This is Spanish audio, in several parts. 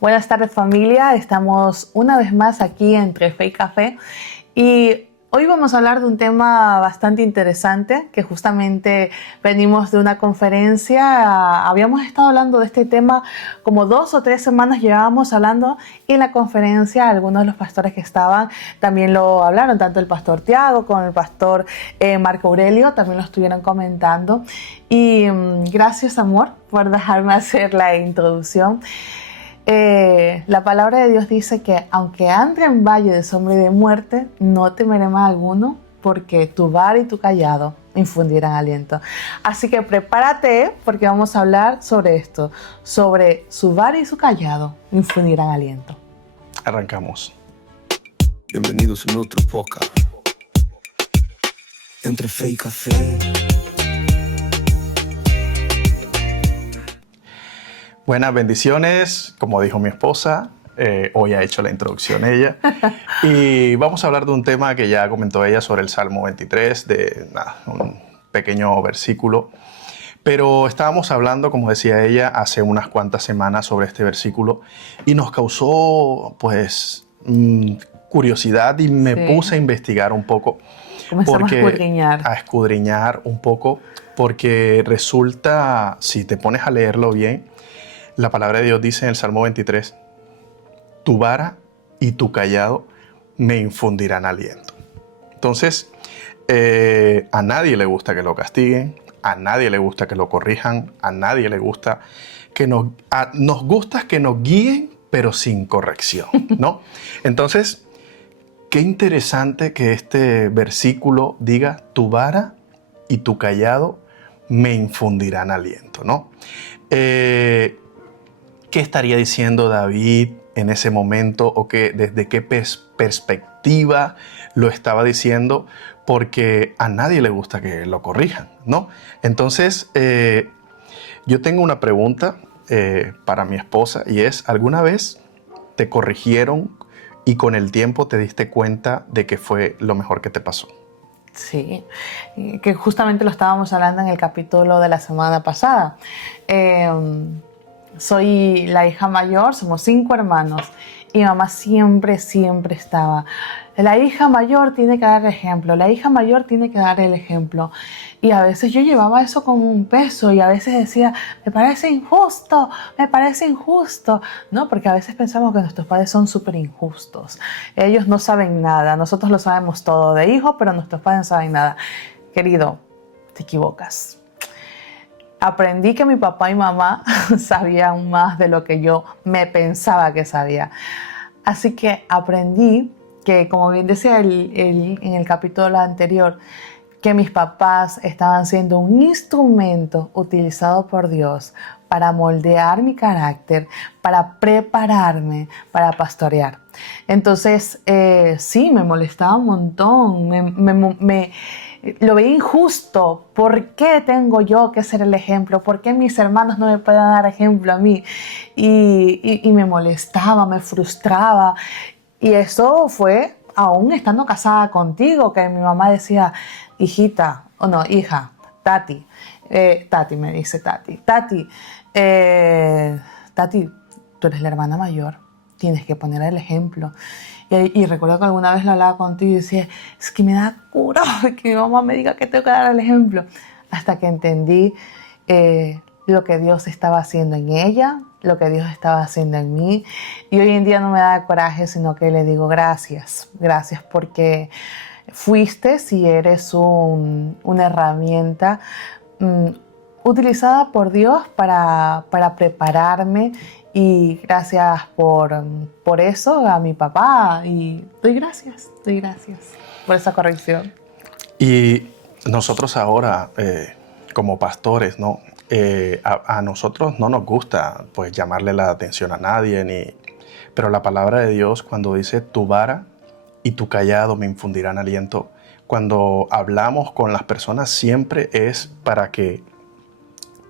Buenas tardes familia, estamos una vez más aquí Entre Fe y Café y hoy vamos a hablar de un tema bastante interesante que justamente venimos de una conferencia. Habíamos estado hablando de este tema como 2 o 3 semanas llevábamos hablando y en la conferencia algunos de los pastores que estaban también lo hablaron, tanto el pastor Tiago como el pastor Marco Aurelio también lo estuvieron comentando y gracias amor por dejarme hacer la introducción. La palabra de Dios dice que aunque ande en valle de sombra y de muerte, no temeré mal alguno, porque tu vara y tu cayado infundirán aliento. Así que prepárate, porque vamos a hablar sobre esto, sobre su vara y su cayado infundirán aliento. Arrancamos. Bienvenidos a otro podcast. Entre Fe y Café. Buenas bendiciones, como dijo mi esposa, hoy ha hecho la introducción ella. Y vamos a hablar de un tema que ya comentó ella sobre el Salmo 23, un pequeño versículo. Pero estábamos hablando, como decía ella, hace unas cuantas semanas sobre este versículo y nos causó, pues, curiosidad y me puse a investigar un poco. Comenzamos a escudriñar un poco, porque resulta, si te pones a leerlo bien, la palabra de Dios dice en el Salmo 23, tu vara y tu cayado me infundirán aliento. Entonces, a nadie le gusta que lo castiguen, a nadie le gusta que lo corrijan, a nadie le gusta que nos gusta que nos guíen, pero sin corrección, ¿no? Entonces, qué interesante que este versículo diga, tu vara y tu cayado me infundirán aliento, ¿no? ¿Qué estaría diciendo David en ese momento o desde qué perspectiva lo estaba diciendo? Porque a nadie le gusta que lo corrijan, ¿no? Entonces, yo tengo una pregunta para mi esposa y es, ¿alguna vez te corrigieron y con el tiempo te diste cuenta de que fue lo mejor que te pasó? Sí, que justamente lo estábamos hablando en el capítulo de la semana pasada. Soy la hija mayor, somos 5 hermanos y mi mamá siempre estaba. La hija mayor tiene que dar el ejemplo, la hija mayor tiene que dar el ejemplo. Y a veces yo llevaba eso como un peso y a veces decía, me parece injusto, ¿no? Porque a veces pensamos que nuestros padres son súper injustos. Ellos no saben nada, nosotros lo sabemos todo de hijos, pero nuestros padres no saben nada. Querido, te equivocas. Aprendí que mi papá y mamá sabían más de lo que yo me pensaba que sabía. Así que aprendí que, como bien decía en el capítulo anterior, que mis papás estaban siendo un instrumento utilizado por Dios para moldear mi carácter, para prepararme, para pastorear. Entonces, sí, me molestaba un montón, lo veía injusto. ¿Por qué tengo yo que ser el ejemplo? ¿Por qué mis hermanos no me pueden dar ejemplo a mí? Y me molestaba, me frustraba. Y eso fue aún estando casada contigo, que mi mamá decía, hijita, o no, hija, Tati, Tati me dice Tati, Tati, tú eres la hermana mayor, tienes que poner el ejemplo. Y recuerdo que alguna vez lo hablaba contigo y decía, es que me da coraje que mi mamá me diga que tengo que dar el ejemplo. Hasta que entendí lo que Dios estaba haciendo en ella, lo que Dios estaba haciendo en mí. Y hoy en día no me da coraje, sino que le digo gracias porque fuiste y eres una herramienta utilizada por Dios para prepararme. Y gracias por eso a mi papá y doy gracias por esa corrección. Y nosotros ahora, como pastores, ¿no? A nosotros no nos gusta pues llamarle la atención a nadie, pero la palabra de Dios cuando dice tu vara y tu cayado me infundirán aliento, cuando hablamos con las personas siempre es para que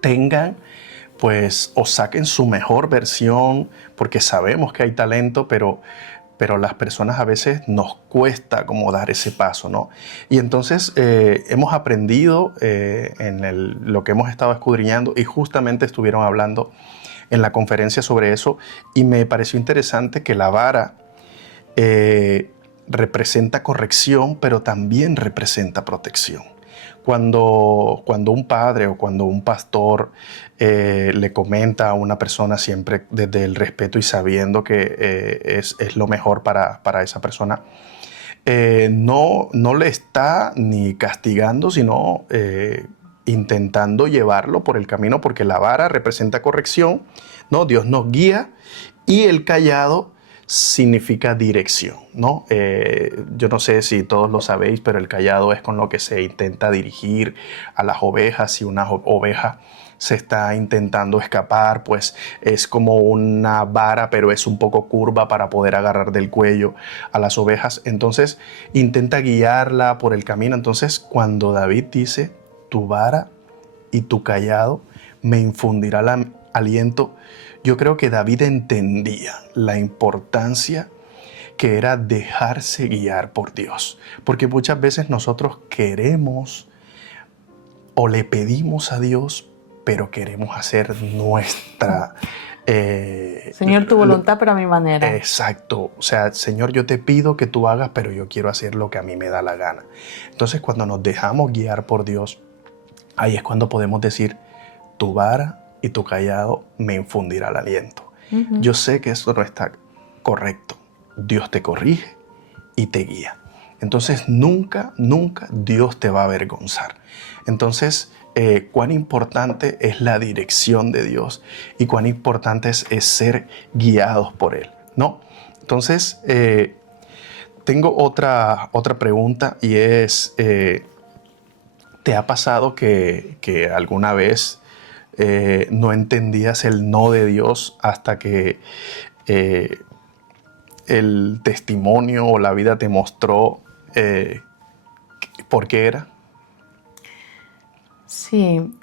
tengan pues o saquen su mejor versión, porque sabemos que hay talento, pero las personas a veces nos cuesta como dar ese paso, ¿no? Y entonces hemos aprendido lo que hemos estado escudriñando y justamente estuvieron hablando en la conferencia sobre eso y me pareció interesante que la vara representa corrección, pero también representa protección. Cuando un padre o cuando un pastor le comenta a una persona siempre desde el respeto y sabiendo que es lo mejor para esa persona, no le está ni castigando, sino intentando llevarlo por el camino, porque la vara representa corrección, ¿no? Dios nos guía y el cayado significa dirección, ¿no? Yo no sé si todos lo sabéis, pero el cayado es con lo que se intenta dirigir a las ovejas. Si una oveja se está intentando escapar, pues es como una vara, pero es un poco curva para poder agarrar del cuello a las ovejas. Entonces intenta guiarla por el camino. Entonces cuando David dice, tu vara y tu cayado me infundirá aliento, yo creo que David entendía la importancia que era dejarse guiar por Dios. Porque muchas veces nosotros queremos o le pedimos a Dios, pero queremos hacer nuestra... Señor, tu voluntad, pero a mi manera. Exacto. O sea, Señor, yo te pido que tú hagas, pero yo quiero hacer lo que a mí me da la gana. Entonces, cuando nos dejamos guiar por Dios, ahí es cuando podemos decir, tu vara y tu cayado me infundirá el aliento. Yo sé que eso no está correcto. Dios te corrige y te guía. Entonces nunca Dios te va a avergonzar. Entonces, cuán importante es la dirección de Dios y cuán importante es ser guiados por Él, ¿no? Entonces, tengo otra pregunta y es, ¿te ha pasado que alguna vez no entendías el no de Dios hasta que el testimonio o la vida te mostró por qué era? Sí,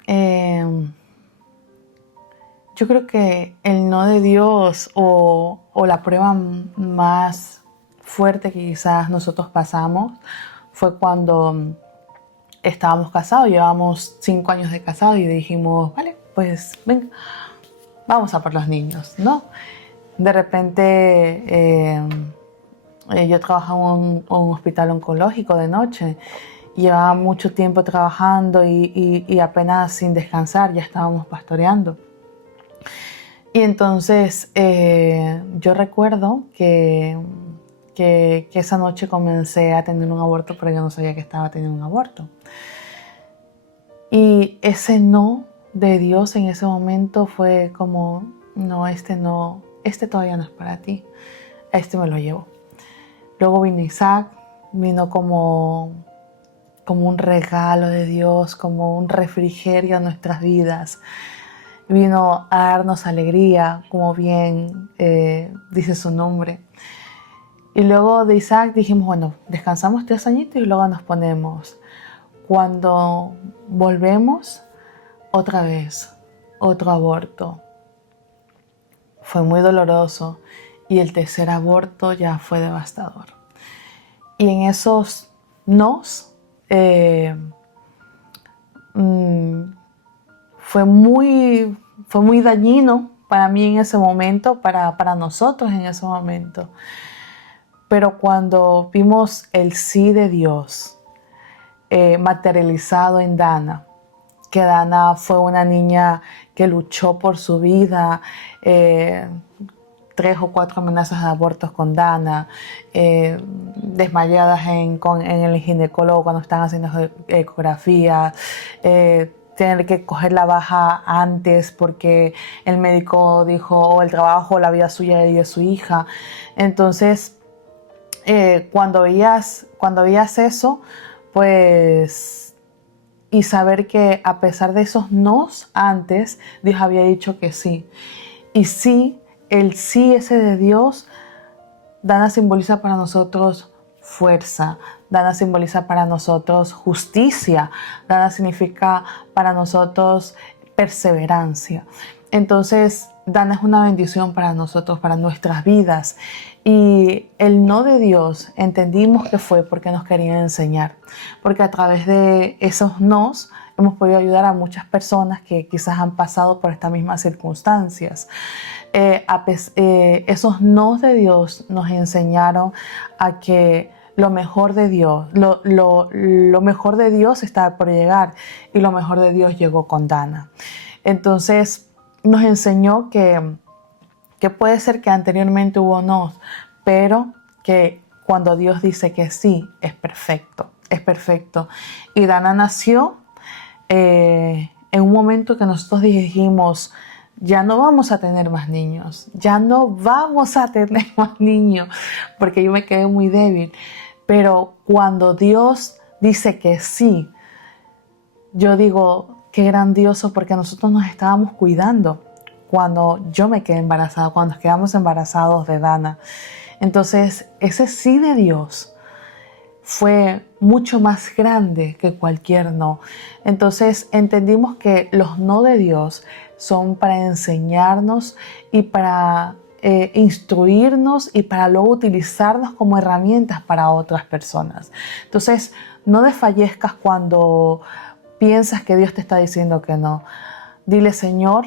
yo creo que el no de Dios o la prueba más fuerte que quizás nosotros pasamos fue cuando estábamos casados, llevábamos 5 años de casados y dijimos, vale, pues venga, vamos a por los niños, ¿no? De repente yo trabajaba en un hospital oncológico de noche, llevaba mucho tiempo trabajando y apenas sin descansar ya estábamos pastoreando. Y entonces yo recuerdo que esa noche comencé a tener un aborto, pero yo no sabía que estaba teniendo un aborto. Y ese no de Dios en ese momento fue como, no, este todavía no es para ti, este me lo llevo. Luego vino Isaac, vino como un regalo de Dios, como un refrigerio a nuestras vidas. Vino a darnos alegría, como bien dice su nombre. Y luego de Isaac dijimos, bueno, descansamos 3 añitos y luego nos ponemos. Cuando volvemos, otra vez, otro aborto. Fue muy doloroso y el tercer aborto ya fue devastador. Y en esos nos fue muy dañino para mí en ese momento, para nosotros en ese momento. Pero cuando vimos el sí de Dios materializado en Dana, que Dana fue una niña que luchó por su vida, 3 o 4 amenazas de abortos con Dana, desmayadas en el ginecólogo cuando están haciendo ecografía, tener que coger la baja antes porque el médico dijo o el trabajo, la vida suya y de su hija. Entonces, cuando veías eso, pues, y saber que a pesar de esos nos antes, Dios había dicho que sí. Y sí, el sí ese de Dios, Dana simboliza para nosotros fuerza, Dana simboliza para nosotros justicia, Dana significa para nosotros perseverancia. Entonces, Dana es una bendición para nosotros, para nuestras vidas. Y el no de Dios entendimos que fue porque nos quería enseñar. Porque a través de esos nos hemos podido ayudar a muchas personas que quizás han pasado por estas mismas circunstancias. Esos no de Dios nos enseñaron a que lo mejor de Dios, lo mejor de Dios está por llegar, y lo mejor de Dios llegó con Dana. Entonces nos enseñó que puede ser que anteriormente hubo no, pero que cuando Dios dice que sí, es perfecto, es perfecto. Y Dana nació en un momento que nosotros dijimos, ya no vamos a tener más niños, ya no vamos a tener más niños, porque yo me quedé muy débil. Pero cuando Dios dice que sí, yo digo, qué grandioso, porque nosotros nos estábamos cuidando cuando yo me quedé embarazada, cuando nos quedamos embarazados de Dana. Entonces, ese sí de Dios fue mucho más grande que cualquier no. Entonces, entendimos que los no de Dios son para enseñarnos y para instruirnos y para luego utilizarnos como herramientas para otras personas. Entonces, no desfallezcas cuando piensas que Dios te está diciendo que no. Dile, Señor,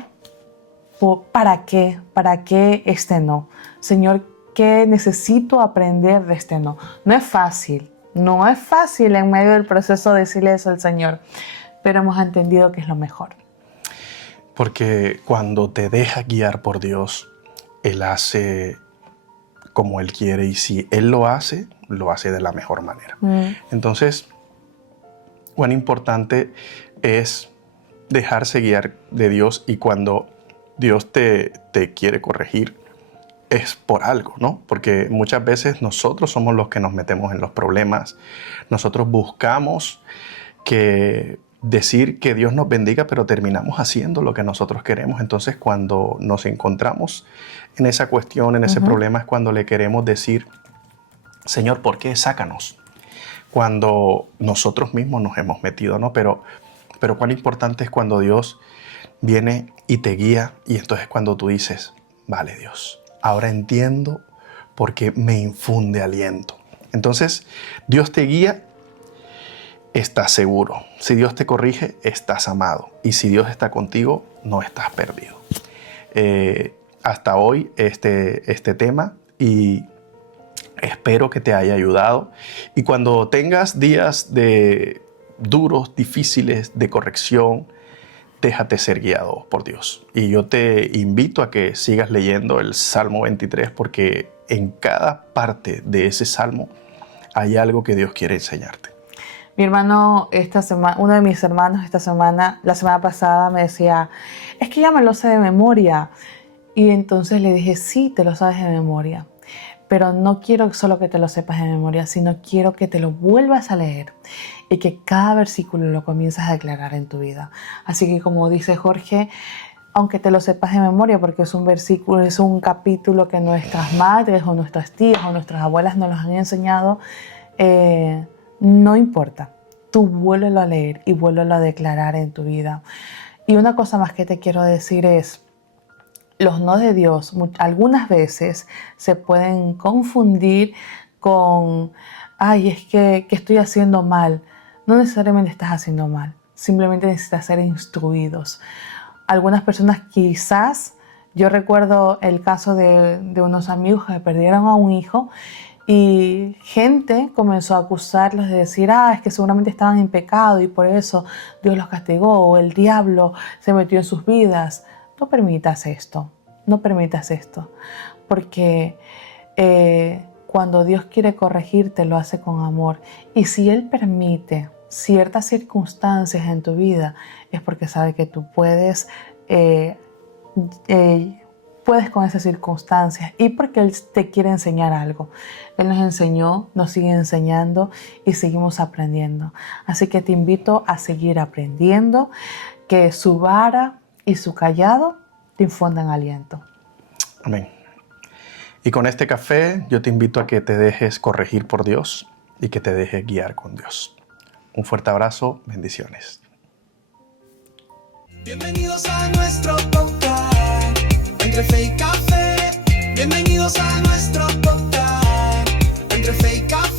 ¿para qué? ¿Para qué este no? Señor, ¿qué necesito aprender de este no? No es fácil en medio del proceso decirle eso al Señor, pero hemos entendido que es lo mejor. Porque cuando te dejas guiar por Dios, Él hace como Él quiere, y si Él lo hace de la mejor manera. Entonces, cuán importante es dejarse guiar de Dios, y cuando Dios te quiere corregir, es por algo, ¿no? Porque muchas veces nosotros somos los que nos metemos en los problemas. Nosotros buscamos decir que Dios nos bendiga, pero terminamos haciendo lo que nosotros queremos. Entonces, cuando nos encontramos en esa cuestión, en ese problema, es cuando le queremos decir, Señor, ¿por qué? Sácanos. Cuando nosotros mismos nos hemos metido, ¿no? Pero cuán importante es cuando Dios viene y te guía, y entonces cuando tú dices, vale, Dios, ahora entiendo por qué me infunde aliento. Entonces, Dios te guía, estás seguro. Si Dios te corrige, estás amado. Y si Dios está contigo, no estás perdido. Hasta hoy este tema, y espero que te haya ayudado. Y cuando tengas días duros, difíciles, de corrección, déjate ser guiado por Dios. Y yo te invito a que sigas leyendo el Salmo 23, porque en cada parte de ese salmo hay algo que Dios quiere enseñarte. Mi hermano, uno de mis hermanos la semana pasada me decía, es que ya me lo sé de memoria. Y entonces le dije, sí, te lo sabes de memoria, pero no quiero solo que te lo sepas de memoria, sino quiero que te lo vuelvas a leer y que cada versículo lo comiences a declarar en tu vida. Así que, como dice Jorge, aunque te lo sepas de memoria, porque es un versículo, es un capítulo que nuestras madres o nuestras tías o nuestras abuelas nos los han enseñado, no importa. Tú vuélvelo a leer y vuélvelo a declarar en tu vida. Y una cosa más que te quiero decir es, los no de Dios algunas veces se pueden confundir con, ay, es que estoy haciendo mal. No necesariamente estás haciendo mal, simplemente necesitas ser instruidos. Algunas personas quizás, yo recuerdo el caso de unos amigos que perdieron a un hijo, y gente comenzó a acusarlos de decir, es que seguramente estaban en pecado y por eso Dios los castigó, o el diablo se metió en sus vidas. No permitas esto, porque cuando Dios quiere corregirte, lo hace con amor. Y si Él permite ciertas circunstancias en tu vida, es porque sabe que tú puedes con esas circunstancias, y porque Él te quiere enseñar algo. Él nos enseñó, nos sigue enseñando y seguimos aprendiendo. Así que te invito a seguir aprendiendo, que su vara y su callado te infundan aliento. Amén. Y con este café yo te invito a que te dejes corregir por Dios y que te dejes guiar con Dios. Un fuerte abrazo, bendiciones. Bienvenidos a nuestro podcast, Entre Fe y Café. Bienvenidos a nuestro podcast, Entre Fe y Café.